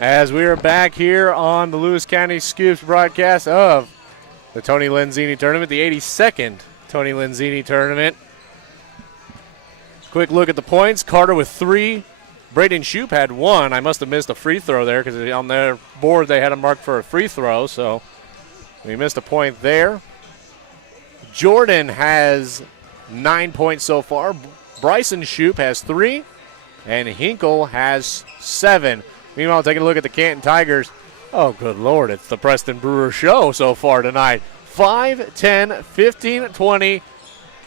As we are back here on the Lewis County Scoops broadcast of the Tony Lenzini tournament, the 82nd Tony Lenzini tournament. Quick look at the points. Carter with 3. Braden Shoup had 1. I must have missed a free throw there because on their board they had him marked for a free throw, so we missed a point there. Jordan has 9 points so far. Bryson Shoup has 3, and Hinkle has 7. Meanwhile, taking a look at the Canton Tigers. Oh, good Lord, it's the Preston Brewer show so far tonight. 5, 10, 15, 20.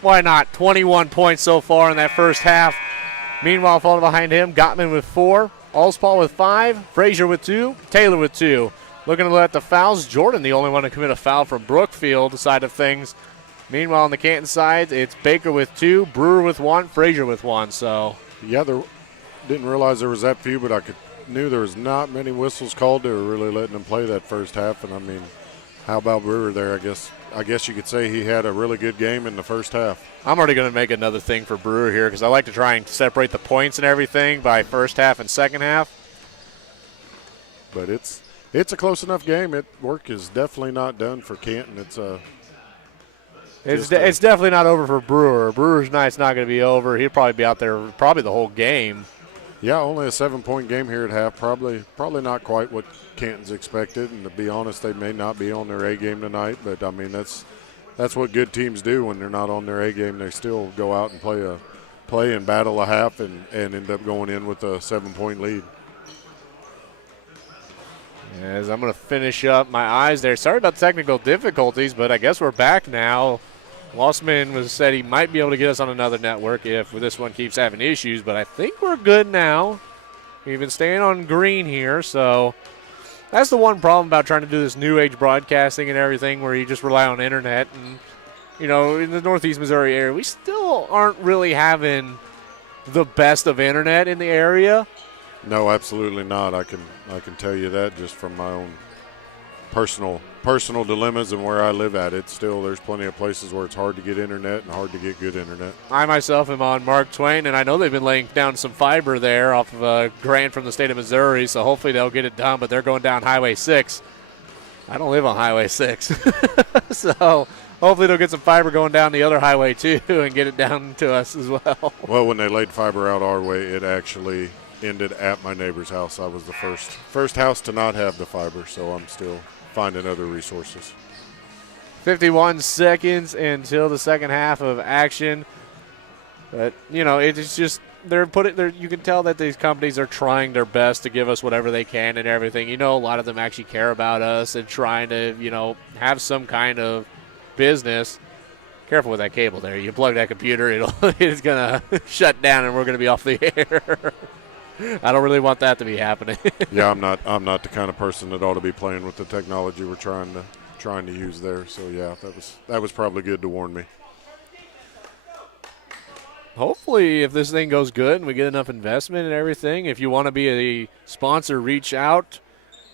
Why not? 21 points so far in that first half. Meanwhile, following behind him, Gottman with 4, Allspaw with 5, Frazier with 2, Taylor with 2. Looking at the fouls, Jordan the only one to commit a foul from Brookfield side of things. Meanwhile, on the Canton side, it's Baker with 2, Brewer with 1, Frazier with 1. So, yeah, didn't realize there was that few, but knew there was not many whistles called. They were really letting them play that first half, and I mean, how about Brewer there? I guess you could say he had a really good game in the first half. I'm already going to make another thing for Brewer here because I like to try and separate the points and everything by first half and second half. But it's a close enough game. Work is definitely not done for Canton. It's definitely not over for Brewer. Brewer's night's not going to be over. He'll probably be out there probably the whole game. Yeah, only a 7-point game here at half. Probably not quite what Canton's expected. And to be honest, they may not be on their A game tonight. But I mean, that's what good teams do when they're not on their A game. They still go out and play and battle a half and end up going in with a 7-point lead. As I'm going to finish up my eyes there. Sorry about the technical difficulties, but I guess we're back now. Lossman said he might be able to get us on another network if this one keeps having issues, but I think we're good now. We've been staying on green here, so that's the one problem about trying to do this new age broadcasting and everything where you just rely on internet. And, you know, in the Northeast Missouri area, we still aren't really having the best of internet in the area. No, absolutely not. I can tell you that just from my own personal dilemmas and where I live at. There's plenty of places where it's hard to get internet and hard to get good internet. I myself am on Mark Twain, and I know they've been laying down some fiber there off of a grant from the state of Missouri, so hopefully they'll get it done, but they're going down Highway 6. I don't live on Highway 6. So hopefully they'll get some fiber going down the other highway too and get it down to us as well. Well, when they laid fiber out our way, it actually ended at my neighbor's house. I was the first house to not have the fiber, so I'm still finding other resources. 51 seconds until the second half of action. But, you know, it's just you can tell that these companies are trying their best to give us whatever they can and everything. You know, a lot of them actually care about us and trying to, you know, have some kind of business. Careful with that cable there. You plug that computer, it's going to shut down and we're going to be off the air. I don't really want that to be happening. Yeah, I'm not the kind of person that ought to be playing with the technology we're trying to use there. So yeah, that was probably good to warn me. Hopefully, if this thing goes good and we get enough investment and everything, if you want to be a sponsor, reach out.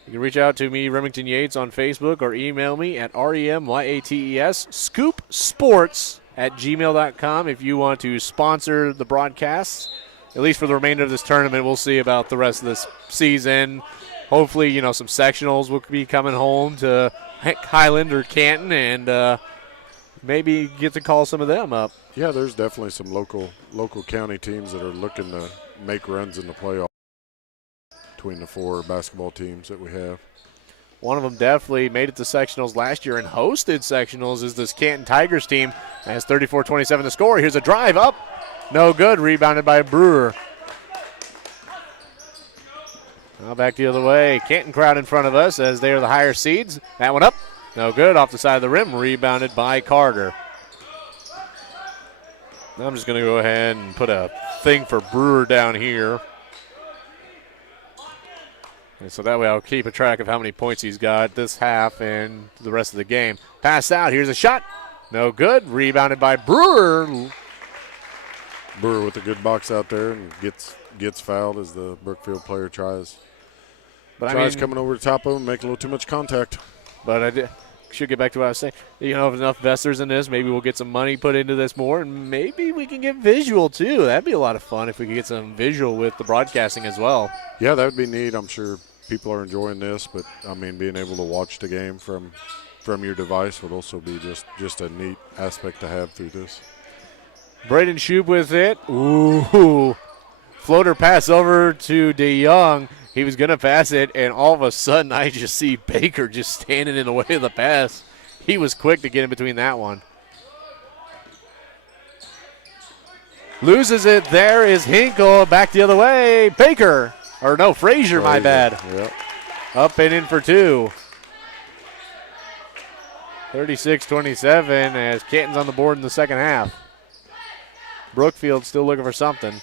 You can reach out to me, Remington Yates, on Facebook, or email me at REMYATES, scoopsports@gmail.com if you want to sponsor the broadcasts. At least for the remainder of this tournament. We'll see about the rest of this season. Hopefully, you know, some sectionals will be coming home to Highland or Canton and maybe get to call some of them up. Yeah, there's definitely some local county teams that are looking to make runs in the playoffs between the 4 basketball teams that we have. One of them definitely made it to sectionals last year and hosted sectionals is this Canton Tigers team. Has 34-27 to score. Here's a drive up. No good. Rebounded by Brewer. Now back the other way. Canton crowd in front of us as they are the higher seeds. That one up. No good. Off the side of the rim. Rebounded by Carter. I'm just going to go ahead and put a thing for Brewer down here. And so that way I'll keep a track of how many points he's got this half and the rest of the game. Pass out. Here's a shot. No good. Rebounded by Brewer. Brewer with a good box out there and gets fouled as the Brookfield player tries coming over the top of him, make a little too much contact. But I should get back to what I was saying. You know, if enough investors in this, maybe we'll get some money put into this more, and maybe we can get visual too. That'd be a lot of fun if we could get some visual with the broadcasting as well. Yeah, that would be neat. I'm sure people are enjoying this, but I mean, being able to watch the game from your device would also be just a neat aspect to have through this. Braden Shoup with it. Ooh. Floater pass over to DeYoung. He was going to pass it, and all of a sudden I just see Baker just standing in the way of the pass. He was quick to get in between that one. Loses it. There is Hinkle. Back the other way. Baker. Or no, Frazier, my bad. Yep. Up and in for two. 36-27 as Canton's on the board in the second half. Brookfield still looking for something.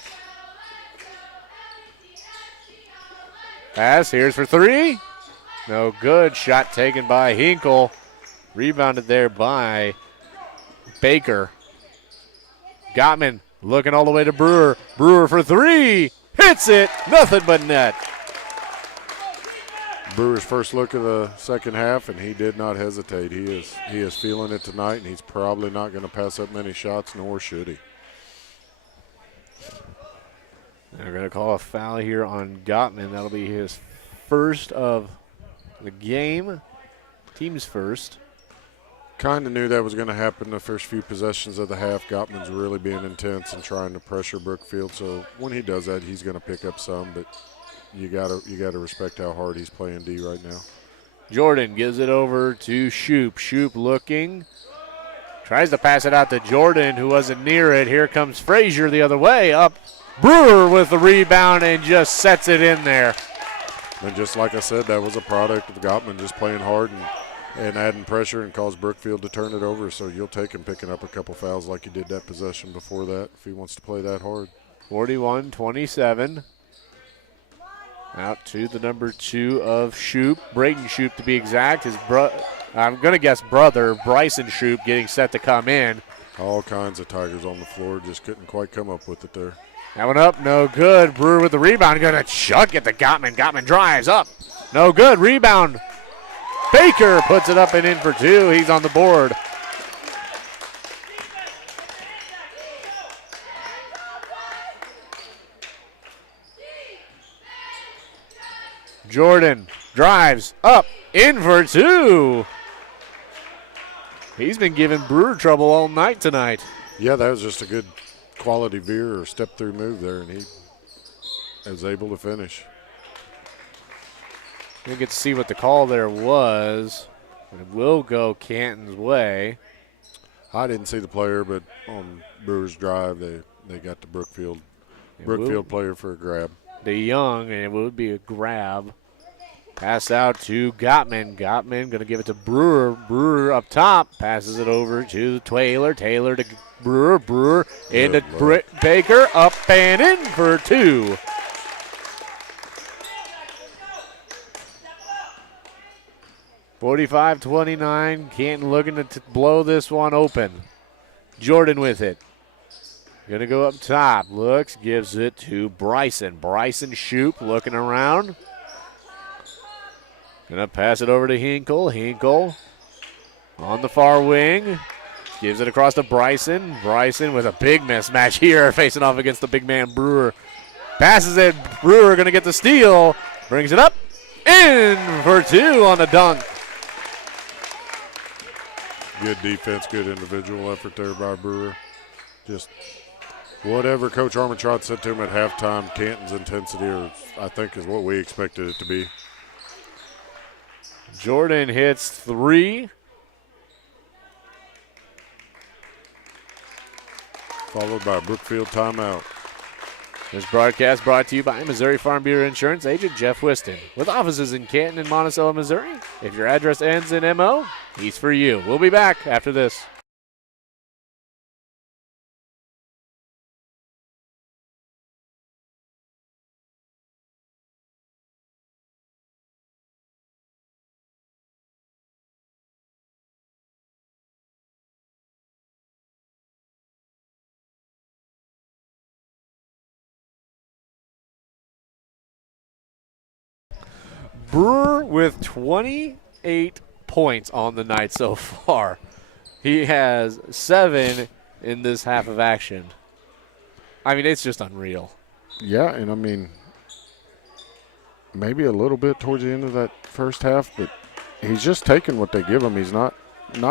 Pass, here's for three. No good. Shot taken by Hinkle. Rebounded there by Baker. Gottman looking all the way to Brewer. Brewer for three. Hits it. Nothing but net. Brewer's first look of the second half, and he did not hesitate. He is feeling it tonight, and he's probably not going to pass up many shots, nor should he. They're going to call a foul here on Gottman. That'll be his first of the game. Team's first. Kind of knew that was going to happen the first few possessions of the half. Gottman's really being intense and trying to pressure Brookfield. So when he does that, he's going to pick up some. But you gotta respect how hard he's playing D right now. Jordan gives it over to Shoup. Shoup looking. Tries to pass it out to Jordan, who wasn't near it. Here comes Frazier the other way. Up. Brewer with the rebound and just sets it in there. And just like I said, that was a product of Gottman just playing hard and adding pressure and caused Brookfield to turn it over. So you'll take him picking up a couple fouls like he did that possession before that if he wants to play that hard. 41-27. Out to the number 2 of Shoup, Braden Shoup to be exact. I'm going to guess brother, Bryson Shoup, getting set to come in. All kinds of Tigers on the floor, just couldn't quite come up with it there. That one up, no good. Brewer with the rebound, going to chuck it to Gottman. Gottman drives up, no good. Rebound. Baker puts it up and in for two. He's on the board. Jordan drives up, in for two. He's been giving Brewer trouble all night tonight. Yeah, that was just a good quality veer or step-through move there, and he was able to finish. We'll get to see what the call there was. It will go Canton's way. I didn't see the player, but on Brewer's drive, they got the Brookfield player for a grab. DeYoung, and it would be a grab. Pass out to Gottman. Gottman going to give it to Brewer. Brewer up top. Passes it over to Taylor. Taylor to Brewer. Brewer into Baker. Up and in for two. (45-29). Canton looking to blow this one open. Jordan with it. Going to go up top. Looks, gives it to Bryson. Bryson Shoup looking around. Going to pass it over to Hinkle. Hinkle on the far wing. Gives it across to Bryson. Bryson with a big mismatch here, facing off against the big man Brewer. Passes it. Brewer going to get the steal. Brings it up. In for two on the dunk. Good defense, good individual effort there by Brewer. Just whatever Coach Armentrout said to him at halftime, Canton's intensity, I think, is what we expected it to be. Jordan hits three. Followed by a Brookfield timeout. This broadcast brought to you by Missouri Farm Bureau Insurance agent Jeff Whiston. With offices in Canton and Monticello, Missouri, if your address ends in MO, he's for you. We'll be back after this. Brewer with 28 points on the night so far. He has 7 in this half of action. I mean, it's just unreal. Yeah, and I mean, maybe a little bit towards the end of that first half, but he's just taking what they give him. He's not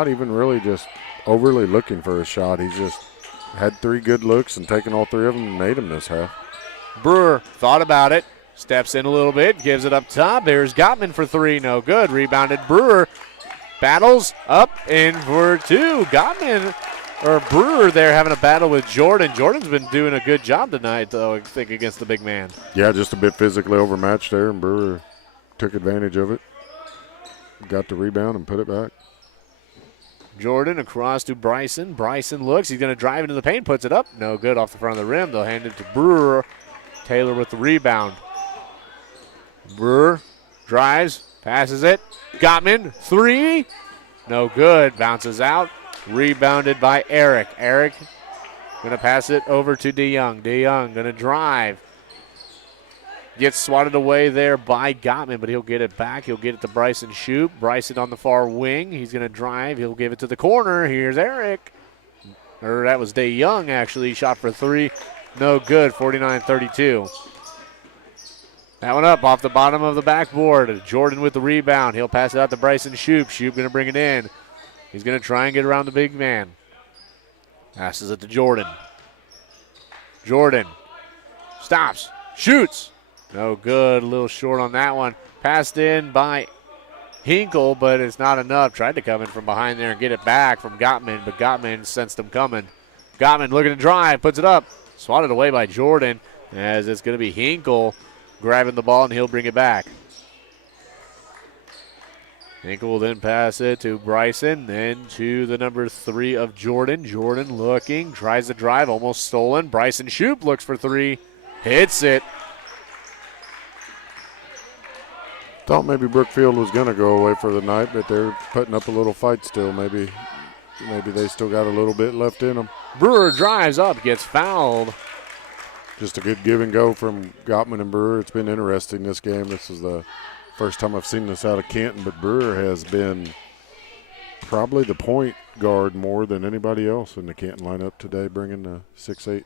even really just overly looking for a shot. He's just had 3 good looks and taken all 3 of them and made them this half. Brewer thought about it, steps in a little bit, gives it up top. There's Gottman for 3, no good. Rebounded Brewer, battles up in for 2. Gottman or Brewer there having a battle with Jordan. Jordan's been doing a good job tonight, though, I think, against the big man. Yeah, just a bit physically overmatched there, and Brewer took advantage of it. Got the rebound and put it back. Jordan across to Bryson. Bryson looks. He's going to drive into the paint, puts it up. No good off the front of the rim. They'll hand it to Brewer. Taylor with the rebound. Brewer drives, passes it. Gottman, 3. No good. Bounces out. Rebounded by Eric. Eric going to pass it over to DeYoung. DeYoung going to drive. Gets swatted away there by Gottman, but he'll get it back. He'll get it to Bryson Shoup. Bryson on the far wing. He's going to drive. He'll give it to the corner. Here's Eric. Or that was DeYoung, actually. He shot for 3. No good, 49-32. That one up off the bottom of the backboard. Jordan with the rebound. He'll pass it out to Bryson Shoup. Shoup going to bring it in. He's going to try and get around the big man. Passes it to Jordan. Jordan stops, shoots. No good, a little short on that one. Passed in by Hinkle, but it's not enough. Tried to come in from behind there and get it back from Gottman, but Gottman sensed him coming. Gottman looking to drive, puts it up. Swatted away by Jordan, as it's going to be Hinkle grabbing the ball, and he'll bring it back. Hinkle will then pass it to Bryson, then to the number 3 of Jordan. Jordan looking, tries to drive, almost stolen. Bryson Shoup looks for 3, hits it. Thought maybe Brookfield was going to go away for the night, but they're putting up a little fight still. Maybe they still got a little bit left in them. Brewer drives up, gets fouled. Just a good give and go from Gottman and Brewer. It's been interesting this game. This is the first time I've seen this out of Canton, but Brewer has been probably the point guard more than anybody else in the Canton lineup today, bringing the 6'8",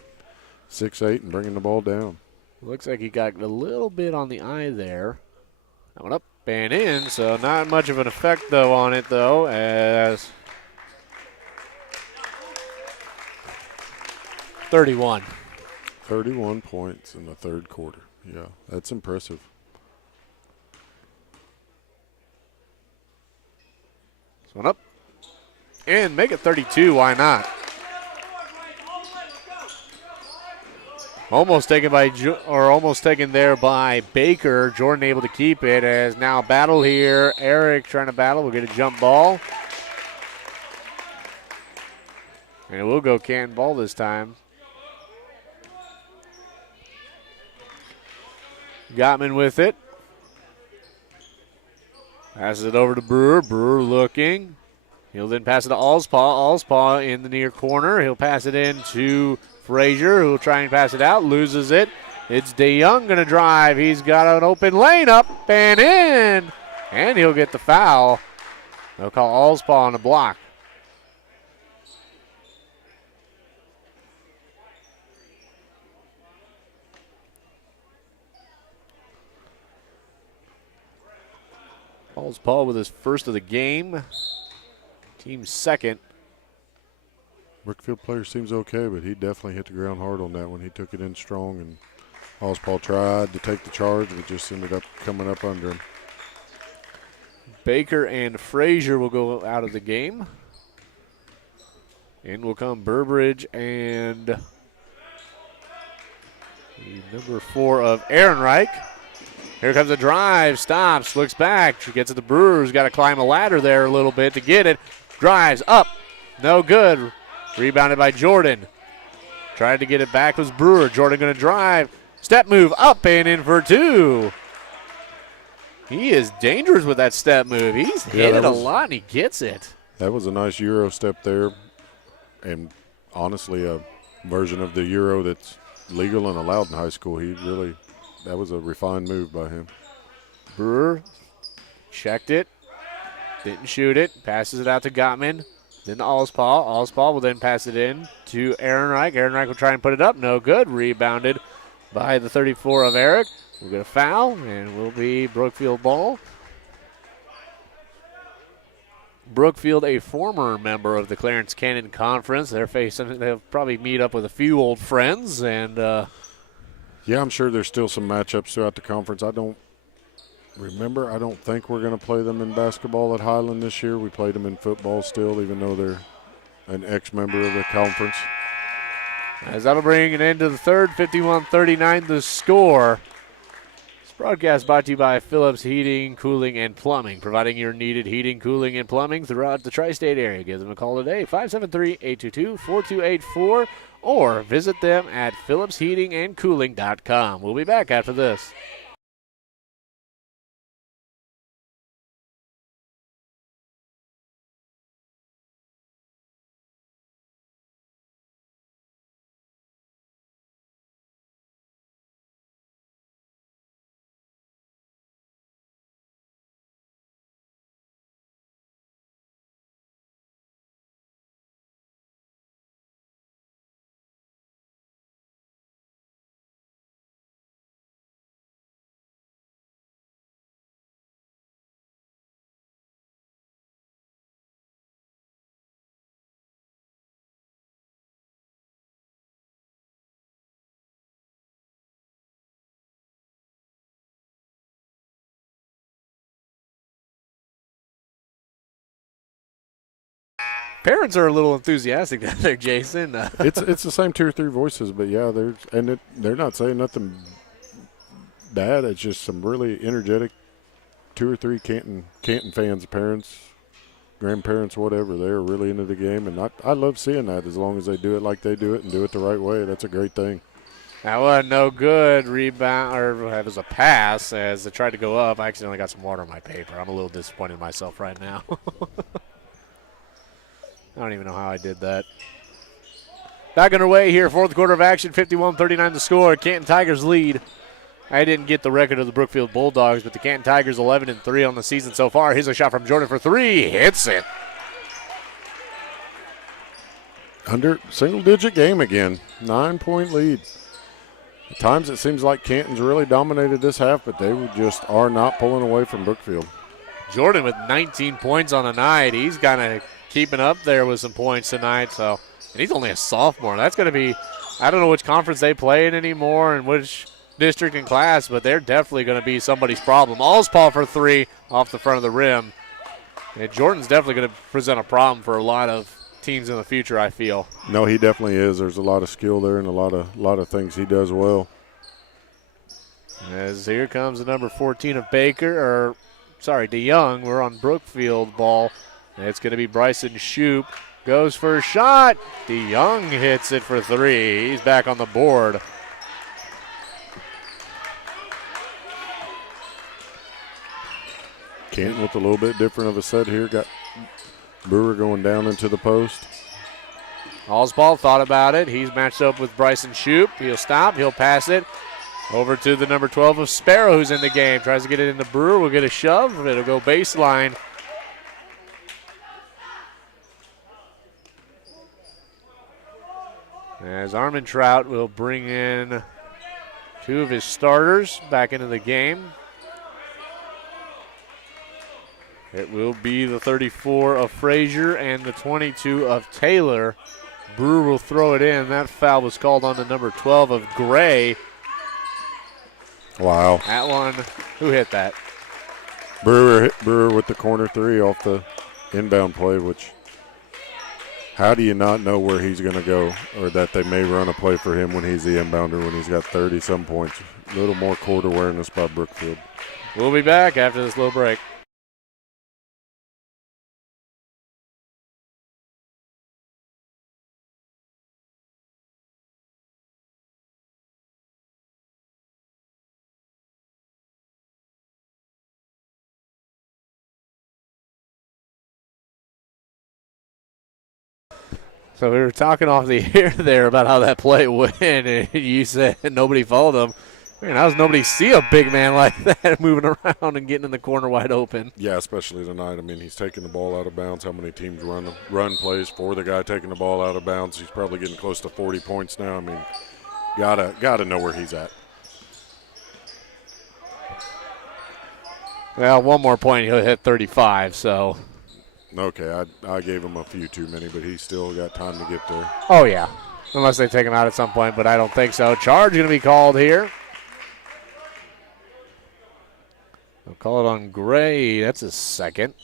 and bringing the ball down. Looks like he got a little bit on the eye there. That one up and in, so not much of an effect, though, on it, though, as 31. 31 points in the third quarter. Yeah, that's impressive. This one up and make it 32. Why not? Almost taken there by Baker. Jordan able to keep it, as now battle here. Eric trying to battle. We'll get a jump ball. And we'll go Canton ball this time. Gottman with it. Passes it over to Brewer. Brewer looking. He'll then pass it to Allspaw. Allspaw in the near corner. He'll pass it in to Frazier, who will try and pass it out. Loses it. It's DeYoung going to drive. He's got an open lane up and in. And he'll get the foul. They'll call Allspaw on the block. Allspaw with his first of the game. Team's second. Brookfield player seems okay, but he definitely hit the ground hard on that one. He took it in strong, and Allspaw tried to take the charge, but just ended up coming up under him. Baker and Frazier will go out of the game. In will come Burbridge and the number 4 of Ehrenreich. Here comes a drive, stops, looks back, gets it to Brewer's, got to climb a ladder there a little bit to get it. Drives up, no good. Rebounded by Jordan. Tried to get it back was Brewer. Jordan going to drive. Step move up and in for 2. He is dangerous with that step move. He's hit it a lot and he gets it. That was a nice Euro step there, and honestly a version of the Euro that's legal and allowed in high school. That was a refined move by him. Brewer checked it. Didn't shoot it. Passes it out to Gottman. Then to Allspaw. Allspaw will then pass it in to Ehrenreich. Ehrenreich will try and put it up. No good. Rebounded by the 34 of Eric. We'll get a foul, and will be Brookfield ball. Brookfield, a former member of the Clarence Canton Conference. They'll probably meet up with a few old friends. And yeah, I'm sure there's still some matchups throughout the conference. I don't think we're going to play them in basketball at Highland this year. We played them in football still, even though they're an ex-member of the conference. As that'll bring an end to the third, 51-39 the score. This broadcast brought to you by Phillips Heating, Cooling, and Plumbing, providing your needed heating, cooling, and plumbing throughout the tri-state area. Give them a call today, 573-822-4284, or visit them at phillipsheatingandcooling.com. We'll be back after this. Parents are a little enthusiastic down there, Jason. It's the same 2 or 3 voices, but yeah, they're not saying nothing bad. It's just some really energetic 2 or 3 Canton fans, parents, grandparents, whatever. They're really into the game, and I love seeing that as long as they do it like they do it and do it the right way. That's a great thing. That wasn't no good. Rebound, or it was a pass as they tried to go up. I accidentally got some water on my paper. I'm a little disappointed in myself right now. I don't even know how I did that. Back underway here, fourth quarter of action, 51-39 the score. Canton Tigers lead. I didn't get the record of the Brookfield Bulldogs, but the Canton Tigers 11-3 on the season so far. Here's a shot from Jordan for 3. Hits it. Under single-digit game again. 9-point lead. At times it seems like Canton's really dominated this half, but they just are not pulling away from Brookfield. Jordan with 19 points on the night. He's kind of keeping up there with some points tonight. And he's only a sophomore. That's going to be, I don't know which conference they play in anymore and which district and class, but they're definitely going to be somebody's problem. Allspaw for 3 off the front of the rim. And Jordan's definitely going to present a problem for a lot of teams in the future, I feel. No, he definitely is. There's a lot of skill there and a lot of things he does well. As here comes the number 14 of DeYoung. We're on Brookfield ball. It's going to be Bryson Shoup. Goes for a shot. DeYoung hits it for 3. He's back on the board. Canton with a little bit different of a set here. Got Brewer going down into the post. Allspaw thought about it. He's matched up with Bryson Shoup. He'll stop. He'll pass it over to the number 12 of Sparrow, who's in the game. Tries to get it into Brewer. We'll get a shove. It'll go baseline. As Armentrout will bring in 2 of his starters back into the game. It will be the 34 of Frazier and the 22 of Taylor. Brewer will throw it in. That foul was called on the number 12 of Gray. Wow. That one, who hit that? Brewer with the corner 3 off the inbound play, which how do you not know where he's going to go, or that they may run a play for him when he's the inbounder when he's got 30-some points. A little more court awareness by Brookfield. We'll be back after this little break. So we were talking off the air there about how that play went, and you said nobody followed him. Man, how does nobody see a big man like that moving around and getting in the corner wide open? Yeah, especially tonight. I mean, he's taking the ball out of bounds. How many teams run plays for the guy taking the ball out of bounds? He's probably getting close to 40 points now. I mean, gotta know where he's at. Well, one more point, he'll hit 35, so. Okay, I gave him a few too many, but he's still got time to get there. Oh, yeah. Unless they take him out at some point, but I don't think so. Charge going to be called here. They'll call it on Gray. That's his second.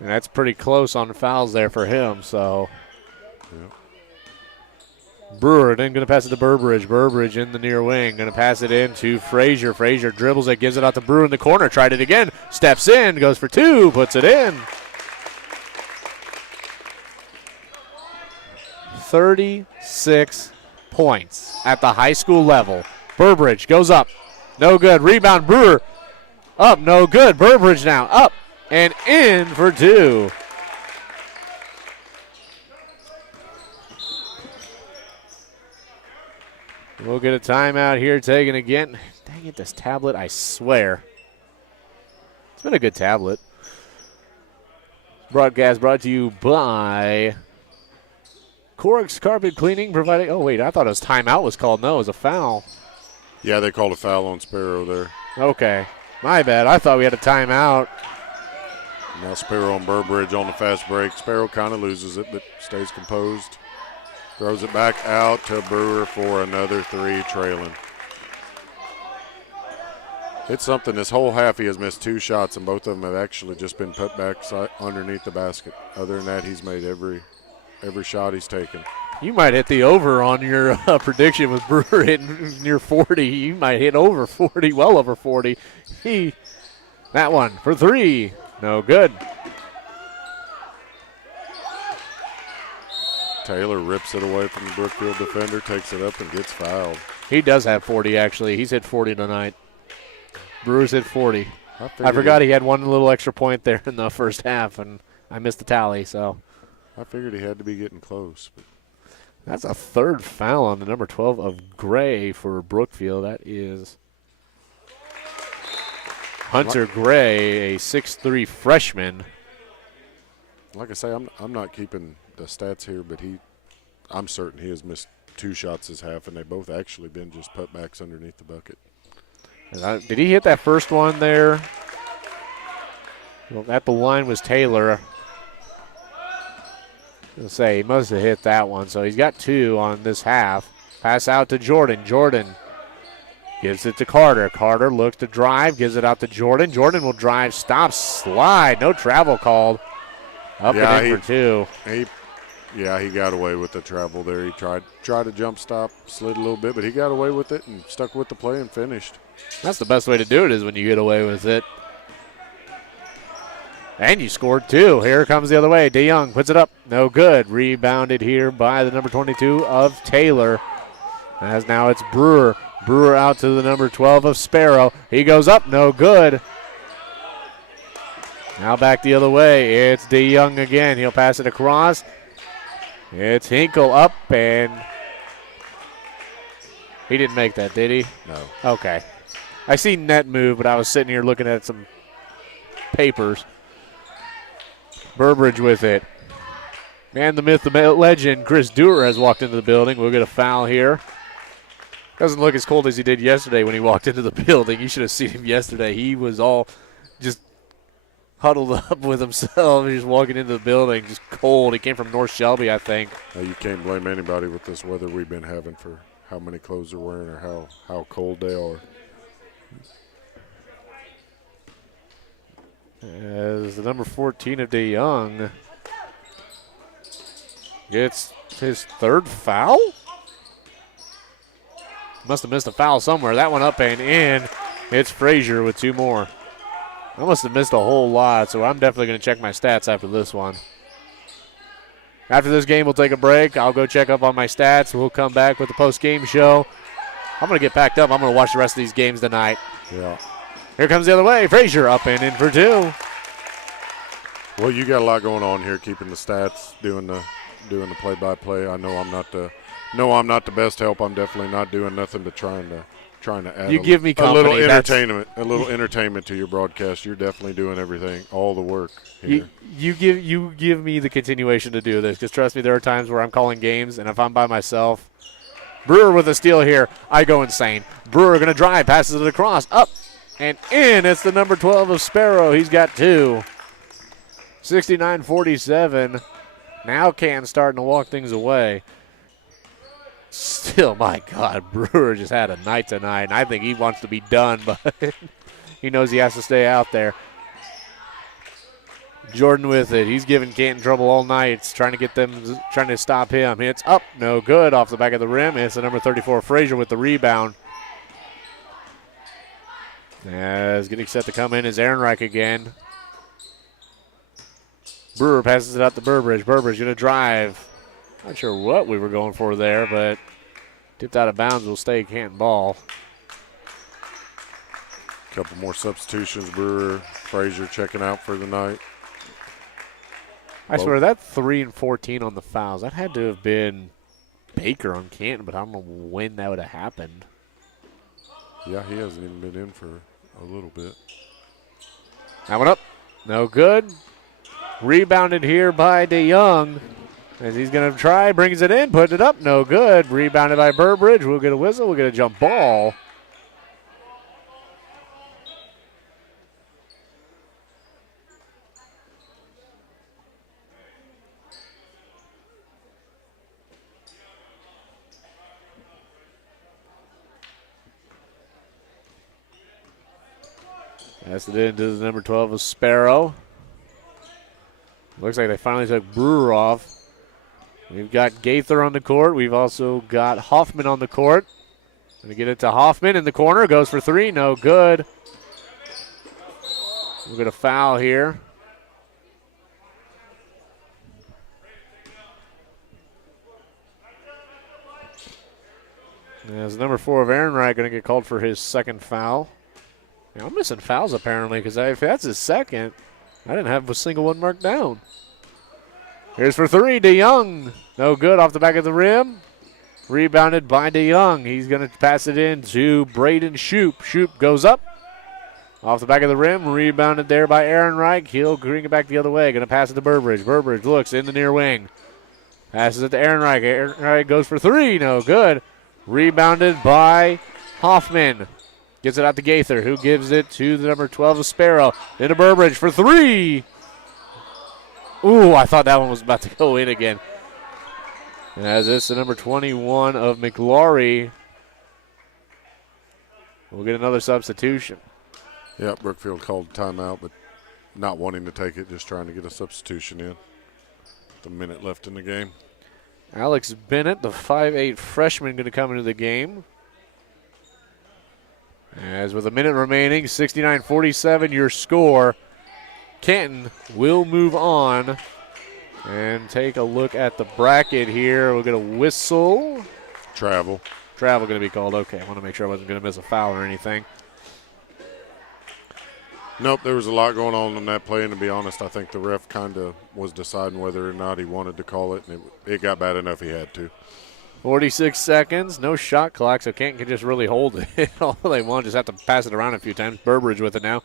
And that's pretty close on fouls there for him, so. Yep. Brewer then going to pass it to Burbridge. Burbridge in the near wing. Going to pass it in to Frazier. Frazier dribbles it, gives it out to Brewer in the corner. Tried it again. Steps in, goes for two, puts it in. 36 points at the high school level. Burbridge goes up. No good. Rebound, Brewer. Up, no good. Burbridge now up and in for two. We'll get a timeout here taken again. Dang it, this tablet, I swear. It's been a good tablet. Broadcast brought to you by Cork's Carpet Cleaning, providing. Oh, wait, I thought it was timeout was called. No, it was a foul. Yeah, they called a foul on Sparrow there. Okay, my bad. I thought we had a timeout. Now Sparrow on Burbridge on the fast break. Sparrow kind of loses it, but stays composed. Throws it back out to Brewer for another three, trailing. It's something. This whole half he has missed two shots, and both of them have actually just been put back underneath the basket. Other than that, he's made every shot he's taken. You might hit the over on your prediction with Brewer hitting near 40. You might hit over 40, well over 40. That one for three. No good. Taylor rips it away from the Brookfield defender, takes it up and gets fouled. He does have 40, actually. He's hit 40 tonight. Brewers hit 40. I forgot he had one little extra point there in the first half, and I missed the tally. So I figured he had to be getting close. But that's a third foul on the number 12 of Gray for Brookfield. That is Hunter Gray, a 6'3" freshman. Like I say, I'm not keeping the stats here, but I'm certain he has missed two shots this half, and they both actually been just putbacks underneath the bucket. Did he hit that first one there? Well, at the line was Taylor. I'll say he must have hit that one, so he's got two on this half. Pass out to Jordan. Jordan gives it to Carter. Carter looks to drive, gives it out to Jordan. Jordan will drive, stop, slide. No travel called. Up and in for two. He got away with the travel there. He tried to jump stop, slid a little bit, but he got away with it and stuck with the play and finished. That's the best way to do it, is when you get away with it. And you scored two. Here comes the other way. DeYoung puts it up. No good. Rebounded here by the number 22 of Taylor. As now it's Brewer. Brewer out to the number 12 of Sparrow. He goes up. No good. Now back the other way. It's DeYoung again. He'll pass it across. It's Hinkle up, and he didn't make that, did he? No. Okay. I seen net move, but I was sitting here looking at some papers. Burbridge with it. Man, the myth, the legend, Chris Dewar has walked into the building. We'll get a foul here. Doesn't look as cold as he did yesterday when he walked into the building. You should have seen him yesterday. He was all just huddled up with himself. He's walking into the building, just cold. He came from North Shelby, I think. You can't blame anybody with this weather we've been having for how many clothes they're wearing or how cold they are. As the number 14 of DeYoung gets his third foul? Must have missed a foul somewhere. That one up and in. It's Frazier with two more. I must have missed a whole lot, so I'm definitely going to check my stats after this one. After this game, we'll take a break. I'll go check up on my stats. We'll come back with the post-game show. I'm going to get packed up. I'm going to watch the rest of these games tonight. Yeah. Here comes the other way. Frazier up and in for two. Well, you got a lot going on here, keeping the stats, doing the play-by-play. I know I'm not the best help. I'm definitely not doing nothing but trying to add give me company. a little entertainment to your broadcast. You're definitely doing everything, all the work here. You give me the continuation to do this, because trust me, there are times where I'm calling games, and if I'm by myself, Brewer with a steal here, I go insane. Brewer going to drive, passes it across, up, and in. It's the number 12 of Sparrow. He's got 2. 69-47. Now Canton starting to walk things away. Still, my God, Brewer just had a night tonight, and I think he wants to be done, but he knows he has to stay out there. Jordan with it. He's giving Canton trouble all night. It's trying to stop him. It's up, no good, off the back of the rim. It's the number 34, Frazier, with the rebound. As getting set to come in is Ehrenreich again. Brewer passes it out to Burbridge. Burbridge going to drive. Not sure what we were going for there, but tipped out of bounds will stay Canton ball. Couple more substitutions. Brewer, Frazier checking out for the night. I swear, that 3 and 14 on the fouls, that had to have been Baker on Canton, but I don't know when that would have happened. Yeah, he hasn't even been in for a little bit. That one up. No good. Rebounded here by DeYoung. As he's going to try, brings it in, put it up, no good. Rebounded by Burbridge. We'll get a whistle. We'll get a jump ball. Passed it into the number 12 of Sparrow. Looks like they finally took Brewer off. We've got Gaither on the court. We've also got Hoffman on the court. Going to get it to Hoffman in the corner. Goes for 3. No good. We'll get a foul here. As number 4 of Ehrenreich going to get called for his second foul. Yeah, I'm missing fouls apparently, because if that's his second, I didn't have a single one marked down. Here's for 3, DeYoung. No good, off the back of the rim. Rebounded by DeYoung. He's going to pass it in to Braden Shoup. Shoup goes up. Off the back of the rim, rebounded there by Ehrenreich. He'll bring it back the other way. Going to pass it to Burbridge. Burbridge looks in the near wing. Passes it to Ehrenreich. Ehrenreich goes for 3. No good. Rebounded by Hoffman. Gets it out to Gaither, who gives it to the number 12 of Sparrow. Into Burbridge for 3. Ooh, I thought that one was about to go in again. As it's the number 21 of McLaury. We'll get another substitution. Yeah, Brookfield called timeout, but not wanting to take it, just trying to get a substitution in. The minute left in the game. Alex Bennett, the 5'8 freshman, going to come into the game. As with a minute remaining, 69-47 your score. Canton will move on and take a look at the bracket here. We'll get a whistle. Travel going to be called. Okay, I want to make sure I wasn't going to miss a foul or anything. Nope, there was a lot going on in that play, and to be honest, I think the ref kind of was deciding whether or not he wanted to call it, and it got bad enough he had to. 46 seconds, no shot clock, so Canton can just really hold it. All they want, just have to pass it around a few times. Burbridge with it now.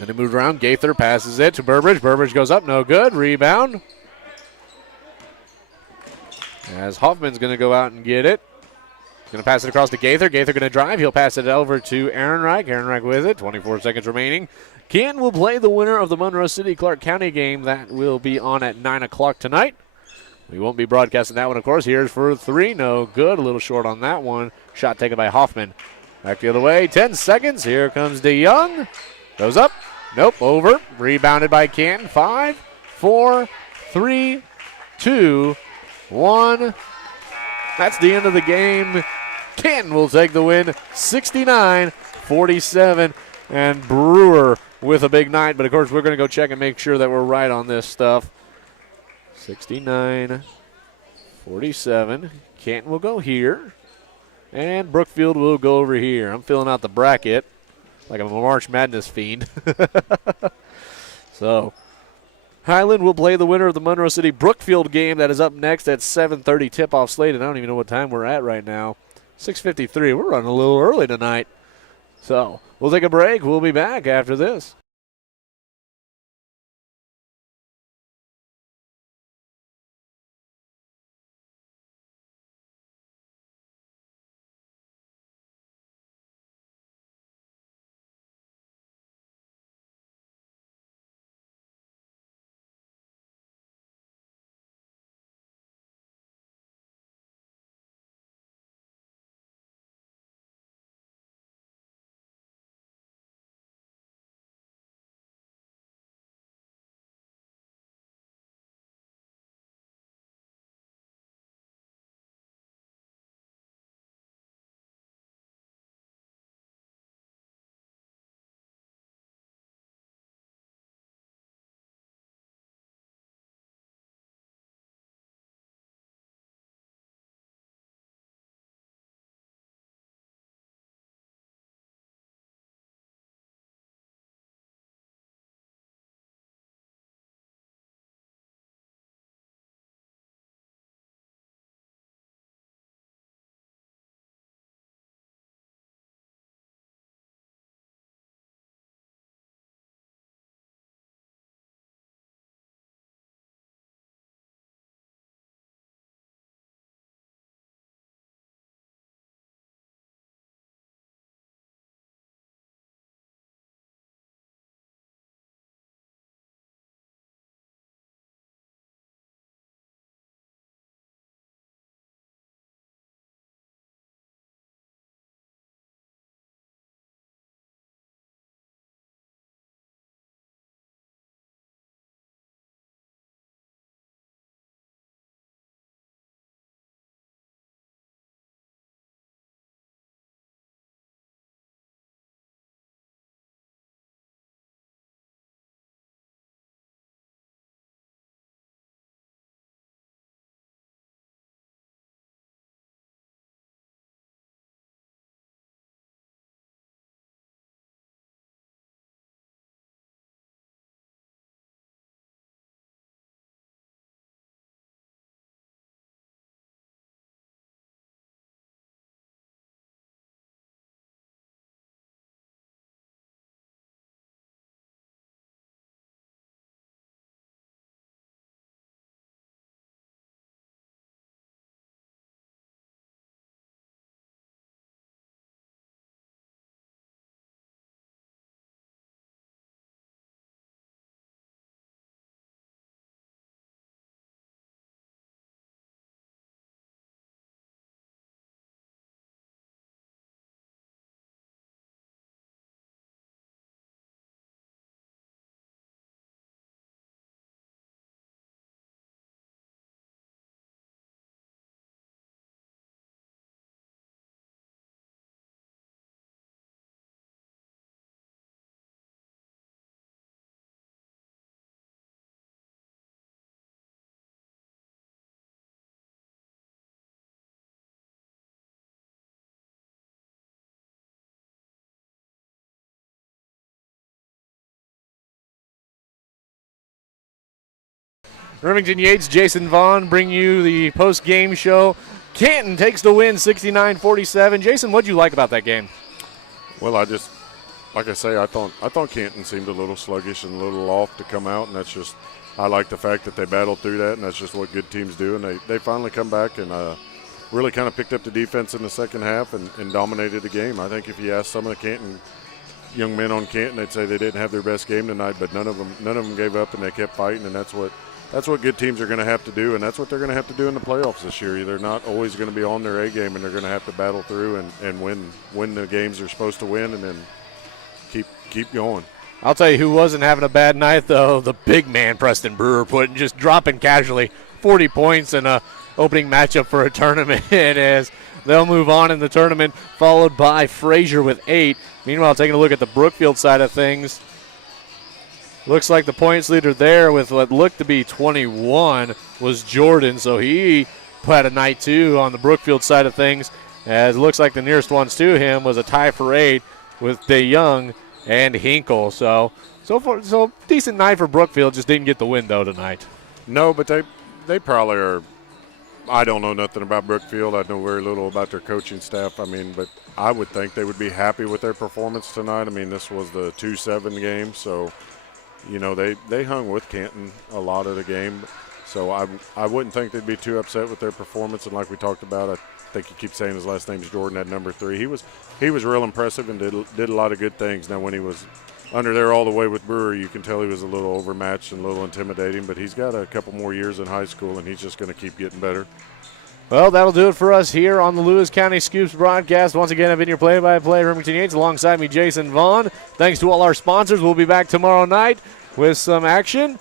And it moved around. Gaither passes it to Burbridge. Burbridge goes up, no good. Rebound. As Hoffman's going to go out and get it. Going to pass it across to Gaither. Gaither going to drive. He'll pass it over to Ehrenreich. Ehrenreich with it. 24 seconds remaining. Canton will play the winner of the Monroe City-Clark County game. That will be on at 9 o'clock tonight. We won't be broadcasting that one, of course. Here's for 3. No good. A little short on that one. Shot taken by Hoffman. Back the other way. 10 seconds. Here comes DeYoung. Goes up. Nope. Over. Rebounded by Canton. 5, 4, 3, 2, 1. That's the end of the game. Canton will take the win. 69-47. And Brewer with a big night. But, of course, we're going to go check and make sure that we're right on this stuff. 69-47. Canton will go here. And Brookfield will go over here. I'm filling out the bracket like I'm a March Madness fiend. So, Highland will play the winner of the Monroe City Brookfield game. That is up next at 7:30 tip-off slate. And I don't even know what time we're at right now. 6:53. We're running a little early tonight. So, we'll take a break. We'll be back after this. Remington Yates, Jason Vaughn bring you the post-game show. Canton takes the win 69-47. Jason, what did you like about that game? Well, like I say, I thought Canton seemed a little sluggish and a little off to come out, and that's just, I like the fact that they battled through that, and that's just what good teams do. And they finally come back and really kind of picked up the defense in the second half and dominated the game. I think if you ask some of the Canton young men on Canton, they'd say they didn't have their best game tonight, but none of them gave up, and they kept fighting, and that's what good teams are going to have to do, and that's what they're going to have to do in the playoffs this year. They're not always going to be on their A game, and they're going to have to battle through and win the games they're supposed to win, and then keep going. I'll tell you who wasn't having a bad night, though. The big man, Preston Brewer, just dropping casually 40 points in a opening matchup for a tournament as they'll move on in the tournament, followed by Frazier with 8. Meanwhile, taking a look at the Brookfield side of things, looks like the points leader there with what looked to be 21 was Jordan, so he had a night too on the Brookfield side of things, as it looks like the nearest ones to him was a tie for 8 with DeYoung and Hinkle. So decent night for Brookfield, just didn't get the win though tonight. No, but they probably are. I don't know nothing about Brookfield. I know very little about their coaching staff. But I would think they would be happy with their performance tonight. This was the 2-7 game, so they hung with Canton a lot of the game. So I wouldn't think they'd be too upset with their performance. And like we talked about, I think you keep saying his last name's Jordan at number 3. He was real impressive and did a lot of good things. Now when he was under there all the way with Brewer, you can tell he was a little overmatched and a little intimidating, but he's got a couple more years in high school, and he's just going to keep getting better. Well, that'll do it for us here on the Lewis County Scoops broadcast. Once again, I've been your play-by-play, Remington Yates, alongside me, Jason Vaughn. Thanks to all our sponsors. We'll be back tomorrow night with some action